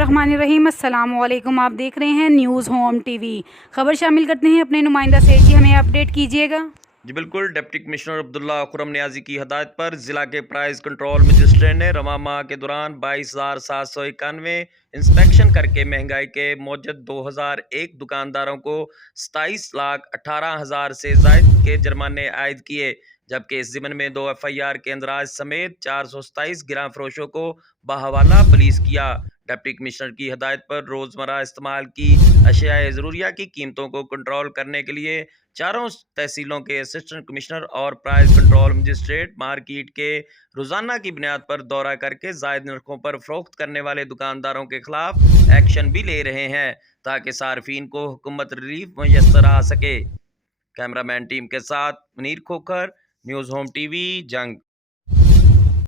बिस्मिल्लाहिर्रहमानिर्रहीम। अस्सलाम वालेकुम। आप देख रहे हैं न्यूज़ होम टीवी। खबर शामिल करते हैं अपने नुमाइंदा से। जी हमें अपडेट कीजिएगा। जी बिल्कुल। डिप्टी कमिश्नर अब्दुल्ला खुरम नियाजी की हदायत पर जिला के प्राइस कंट्रोल मजिस्ट्रेट ने रवा माह के दौरान 22,791 इंस्पेक्शन करके महंगाई के मौजूद 2001 दुकानदारों को 27,18,000 से जायद के जुर्माने आयद किए, जबकि इस ज़िम्न में 2 FIR के अंदराज समेत 427 गिरां फरोशों को बहवाला पुलिस किया। डिप्टी कमिश्नर की हदायत पर रोज़मर्रा इस्तेमाल की अशियाए ज़रूरिया की कीमतों को कंट्रोल करने के लिए चारों तहसीलों के असिस्टेंट कमिश्नर और प्राइस कंट्रोल मजिस्ट्रेट मार्केट के रोजाना की बुनियाद पर दौरा करके जायद नरखों पर फरोख्त करने वाले दुकानदारों के खिलाफ एक्शन भी ले रहे हैं, ताकि सार्फिन को हुकूमत रिलीफ मुयस्सर आ सके। कैमरामैन टीम के साथ Munir Khokhar, news home TV, जंग।